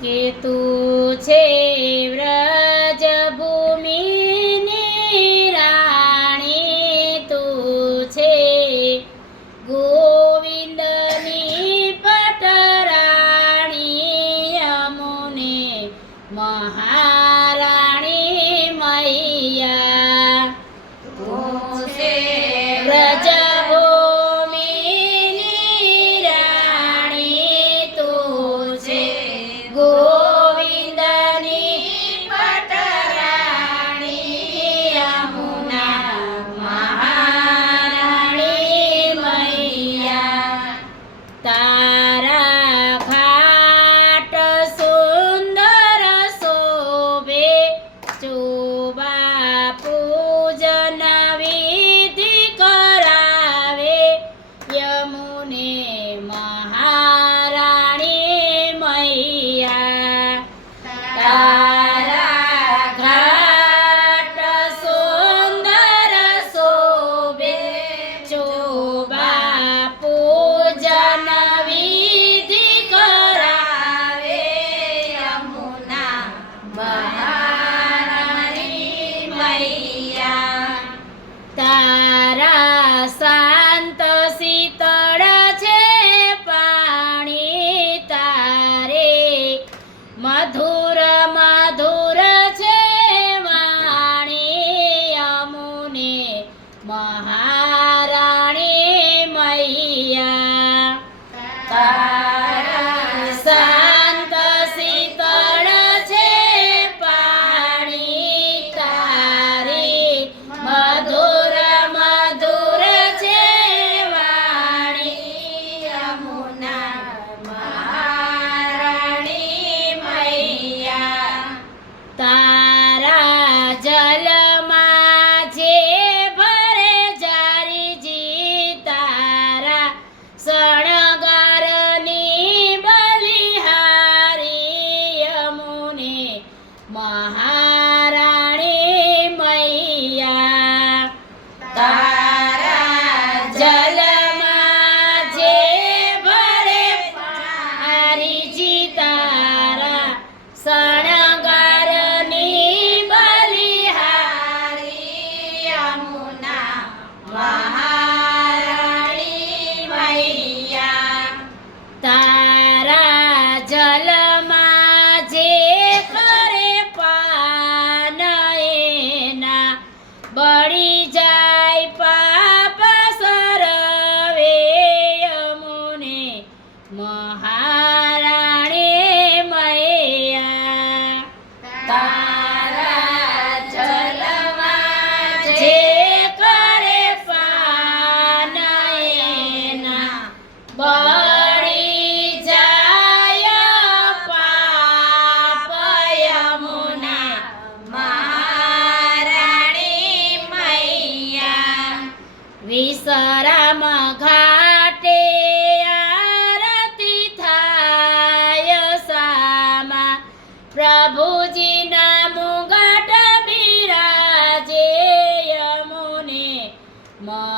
કે તું છે વ્રજ ભૂમિની રાણી તું છે. ગોવિંદની પટરાણી અમુને મહારાણી મૈયા. વ્રજ 拜。સરમ ઘાટે આરતી થાય સામા. પ્રભુજીના મુગટ બિરાજે યમુને. મા